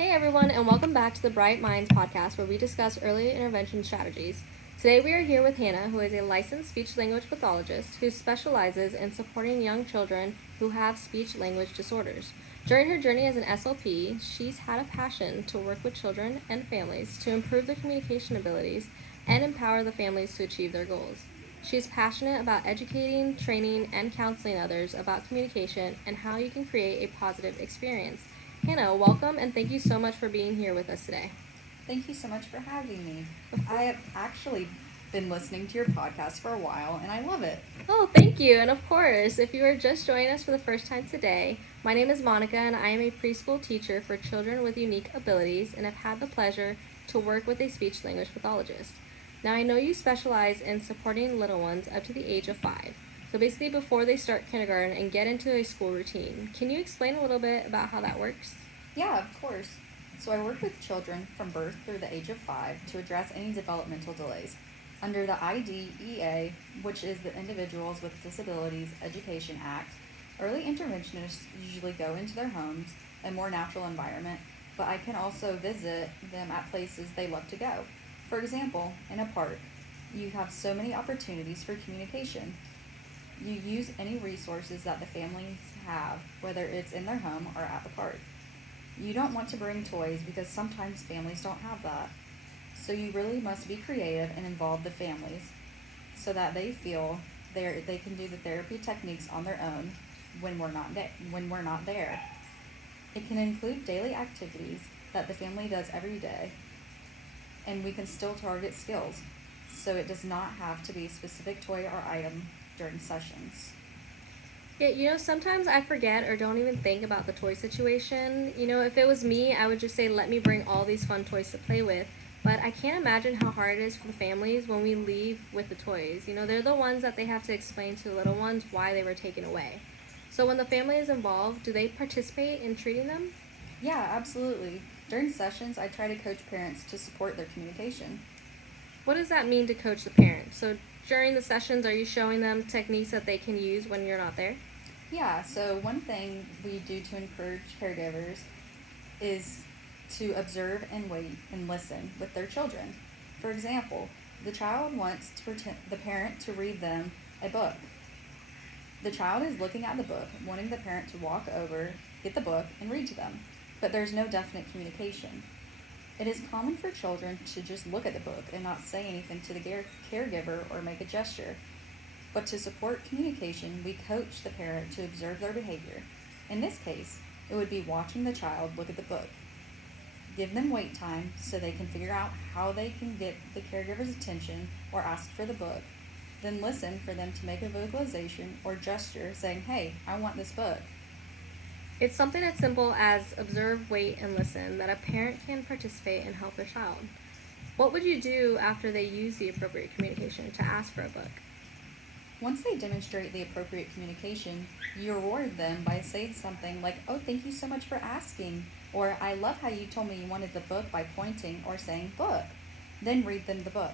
Hey everyone, and welcome back to the Bright Minds podcast where we discuss early intervention strategies. Today we are here with Hannah, who is a licensed speech language pathologist who specializes in supporting young children who have speech language disorders. During her journey as an SLP, she's had a passion to work with children and families to improve their communication abilities and empower the families to achieve their goals. She is passionate about educating, training, and counseling others about communication and how you can create a positive experience. Hannah, welcome and thank you so much for being here with us today. Thank you so much for having me. I have actually been listening to your podcast for a while and I love it. Oh, thank you. And of course, if you are just joining us for the first time today, my name is Monica and I am a preschool teacher for children with unique abilities and have had the pleasure to work with a speech language pathologist. Now, I know you specialize in supporting little ones up to the age of 5. So basically before they start kindergarten and get into a school routine. Can you explain a little bit about how that works? Yeah, of course. So I work with children from birth through the age of 5 to address any developmental delays. Under the IDEA, which is the Individuals with Disabilities Education Act, early interventionists usually go into their homes, a more natural environment, but I can also visit them at places they love to go. For example, in a park, you have so many opportunities for communication. You use any resources that the families have, whether it's in their home or at the park. You don't want to bring toys because sometimes families don't have that. So you really must be creative and involve the families so that they feel they can do the therapy techniques on their own when we're not there. It can include daily activities that the family does every day, and we can still target skills. So it does not have to be a specific toy or item during sessions. Yeah, sometimes I forget or don't even think about the toy situation. If it was me, I would just say, let me bring all these fun toys to play with. But I can't imagine how hard it is for the families when we leave with the toys. They're the ones that they have to explain to the little ones why they were taken away. So when the family is involved, do they participate in treating them? Yeah, absolutely. During sessions, I try to coach parents to support their communication. What does that mean to coach the parents? So during the sessions, are you showing them techniques that they can use when you're not there? Yeah, so one thing we do to encourage caregivers is to observe and wait and listen with their children. For example, the child wants the parent to read them a book. The child is looking at the book, wanting the parent to walk over, get the book, and read to them, but there's no definite communication. It is common for children to just look at the book and not say anything to the caregiver or make a gesture. But to support communication, we coach the parent to observe their behavior. In this case, it would be watching the child look at the book. Give them wait time so they can figure out how they can get the caregiver's attention or ask for the book. Then listen for them to make a vocalization or gesture saying, hey, I want this book. It's something as simple as observe, wait, and listen that a parent can participate and help their child. What would you do after they use the appropriate communication to ask for a book? Once they demonstrate the appropriate communication, you reward them by saying something like, oh, thank you so much for asking, or I love how you told me you wanted the book by pointing or saying book. Then read them the book.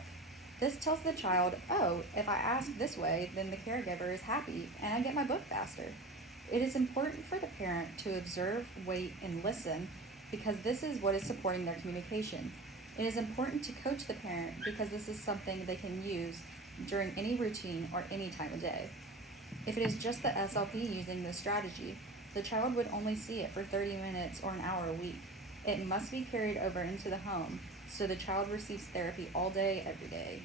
This tells the child, oh, if I ask this way, then the caregiver is happy and I get my book faster. It is important for the parent to observe, wait, and listen because this is what is supporting their communication. It is important to coach the parent because this is something they can use during any routine or any time of day. If it is just the SLP using this strategy, the child would only see it for 30 minutes or an hour a week. It must be carried over into the home so the child receives therapy all day, every day.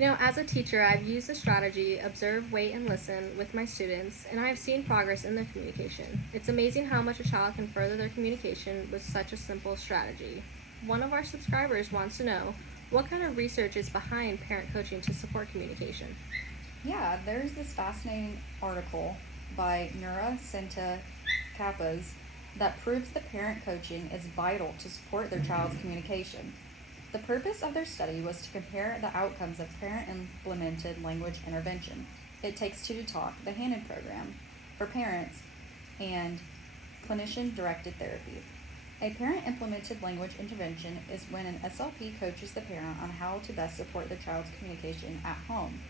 As a teacher, I've used the strategy observe, wait, and listen with my students, and I have seen progress in their communication. It's amazing how much a child can further their communication with such a simple strategy. One of our subscribers wants to know what kind of research is behind parent coaching to support communication. Yeah, there's this fascinating article by Nura Sinta Kappas that proves that parent coaching is vital to support their child's communication. The purpose of their study was to compare the outcomes of parent-implemented language intervention. It Takes Two to Talk, the Hannon program, for parents, and clinician-directed therapy. A parent-implemented language intervention is when an SLP coaches the parent on how to best support their child's communication at home.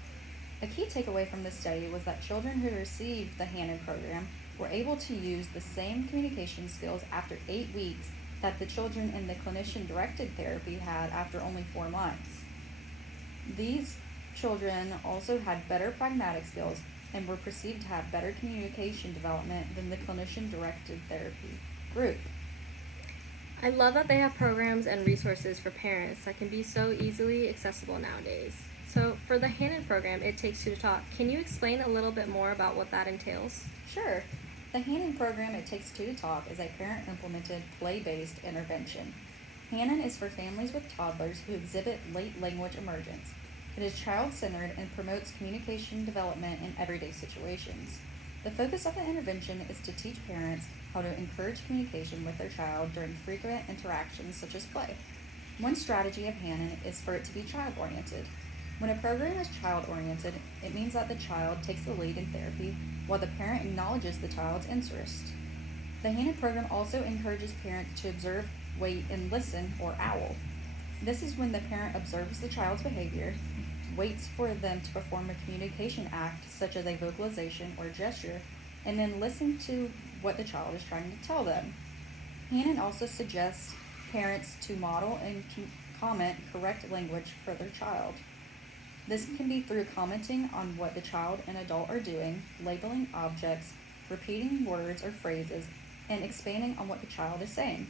A key takeaway from this study was that children who received the Hannon program were able to use the same communication skills after 8 weeks that the children in the clinician-directed therapy had after only 4 months. These children also had better pragmatic skills and were perceived to have better communication development than the clinician-directed therapy group. I love that they have programs and resources for parents that can be so easily accessible nowadays. So, for the Hannon program, It Takes Two to Talk, can you explain a little bit more about what that entails? Sure. The Hannon program, It Takes Two to Talk, is a parent-implemented, play-based intervention. Hannon is for families with toddlers who exhibit late language emergence. It is child-centered and promotes communication development in everyday situations. The focus of the intervention is to teach parents how to encourage communication with their child during frequent interactions such as play. One strategy of Hannon is for it to be child-oriented. When a program is child-oriented, it means that the child takes the lead in therapy while the parent acknowledges the child's interest. The Hannon program also encourages parents to observe, wait, and listen, or OWL. This is when the parent observes the child's behavior, waits for them to perform a communication act such as a vocalization or gesture, and then listen to what the child is trying to tell them. Hannon also suggests parents to model and comment correct language for their child. This can be through commenting on what the child and adult are doing, labeling objects, repeating words or phrases, and expanding on what the child is saying.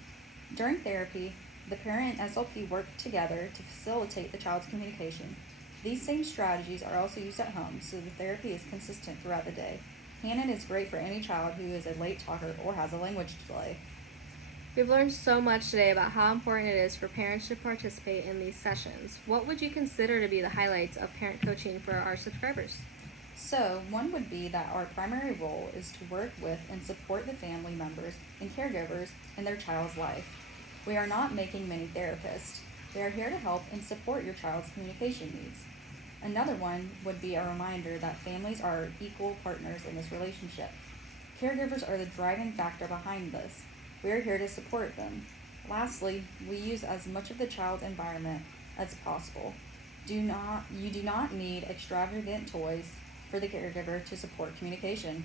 During therapy, the parent and SLP work together to facilitate the child's communication. These same strategies are also used at home, so the therapy is consistent throughout the day. Hannon is great for any child who is a late talker or has a language delay. We've learned so much today about how important it is for parents to participate in these sessions. What would you consider to be the highlights of parent coaching for our subscribers? So, one would be that our primary role is to work with and support the family members and caregivers in their child's life. We are not making many therapists. We are here to help and support your child's communication needs. Another one would be a reminder that families are equal partners in this relationship. Caregivers are the driving factor behind this. We are here to support them. Lastly, we use as much of the child's environment as possible. You do not need extravagant toys for the caregiver to support communication.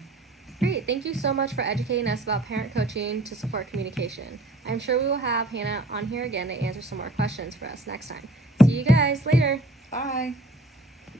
Great, thank you so much for educating us about parent coaching to support communication. I'm sure we will have Hannah on here again to answer some more questions for us next time. See you guys later. Bye.